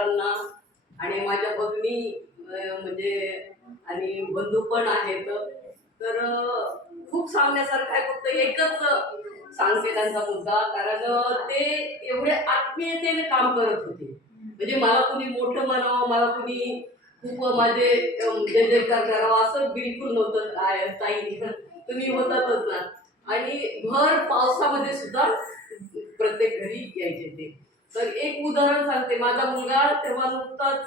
सरांना आणि माझ्या भगिनी म्हणजे आणि बंधू पण आहेत. तर खूप सांगण्यासारखं आहे. फक्त एकच सांगते त्यांचा मुद्दा, कारण ते एवढे आत्मीयतेने काम करत होते. म्हणजे मला कुणी मोठं म्हणावं, मला कुणी खूप माझे जय जयकार करावं असं बिलकुल नव्हतं. काय ताई तुम्ही होतातच ना. आणि भर पावसामध्ये सुद्धा प्रत्येक घरी यायचे ते. तर एक उदाहरण सांगते. माझा मुलगा तेव्हा नुकताच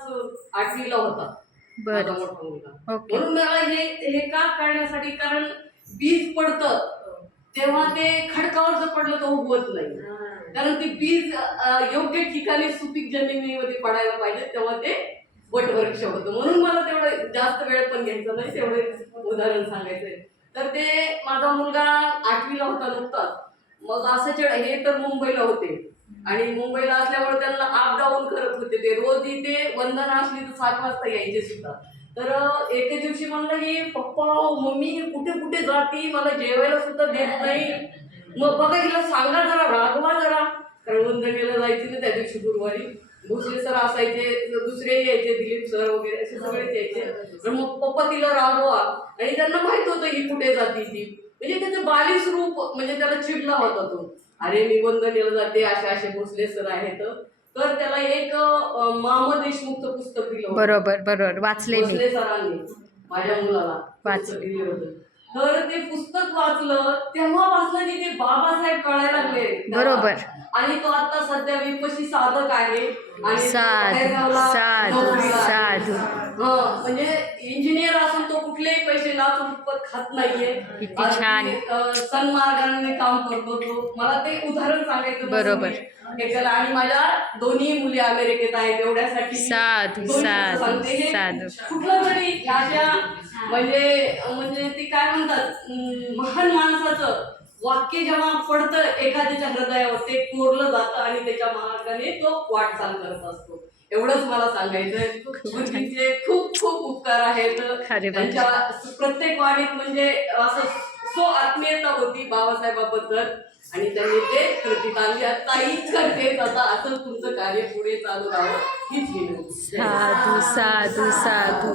8वीला होता, माझा बरं. मोठा मुलगा. ओके. म्हणून मला हे का काढण्यासाठी, कारण बीज पडतं तेव्हा ते खडकावर जर पडलं तर उगवत नाही. कारण ते बीज योग्य ठिकाणी सुपीक जमिनीमध्ये पडायला पाहिजे, तेव्हा ते वटवृक्ष होतं. म्हणून मला तेवढं जास्त वेळ पण घ्यायचा नाही, तेवढे उदाहरण सांगायचंय. तर ते माझा मुलगा 8वीला होता नुकताच. मग असं हे तर मुंबईला होते आणि मुंबईला असल्यामुळे त्यांना अप डाऊन करत होते. ते रोज इथे वंदना असली तर 7 वाजता यायचे सुद्धा. तर एके दिवशी म्हणलं की पप्पा मम्मी कुठे कुठे जाती, मला जेवायला सुद्धा देत नाही. मग बघा हिला सांगा जरा, रागवा जरा. कारण वंदनेला जायचे ना त्या दिवशी गुरुवारी. भोसले सर असायचे, दुसरे यायचे, दिलीप सर वगैरे असे सगळेच यायचे. आणि मग पप्पा तिला रागवा. आणि त्यांना माहित होतं ही कुठे जाती ती. म्हणजे त्याचं बालिश रूप, म्हणजे त्याला चिडला होता तो. अरे मी वंदनेला जाते, असे भोसले सर आहेत. तर त्याला एक मामा देशमुखचं पुस्तक दिलं होतं. बरोबर बरोबर, वाचले मी. भोसले सरांनी माझ्या मुलाला पुस्तक दिलं होतं. तर ते पुस्तक वाचलं तेव्हा वाचलं की ते बाबासाहेब कळायला लागले. बरोबर. आणि तो आता सध्या विपशी साधक आहे आणि साधू साधू साधू. म्हणजे इंजिनियर असून तो कुठलेही पैसे लाचून उपत खात नाहीये. किती छान. सन्मार्गाने काम करतो तो. मला ते उदाहरण सांगायचं बरोबर. आणि माझ्या दोन्ही मुली अमेरिकेत आहेत, एवढ्यासाठी साधू साधू साधू. कुठलं तरी अशा म्हणजे ती काय म्हणतात, महान माणसाचं वाक्य जेव्हा पडतं एखाद्याच्या हृदयावर, ते कोरलं जातं आणि त्याच्या मार्गाने तो वाटचाल करत असतो. एवढंच मला सांगायचंय. गुरुजींचे खूप खूप उपकार आहेत. त्यांच्या प्रत्येक वाणीत म्हणजे असं आत्मीयता होती बाबासाहेबाबद्दल आणि त्यांनी ते कृतीत आणली. ताई करते आता असं तुमचं कार्य पुढे चालू राहावं हीच विनंती. साधू साधू साधू.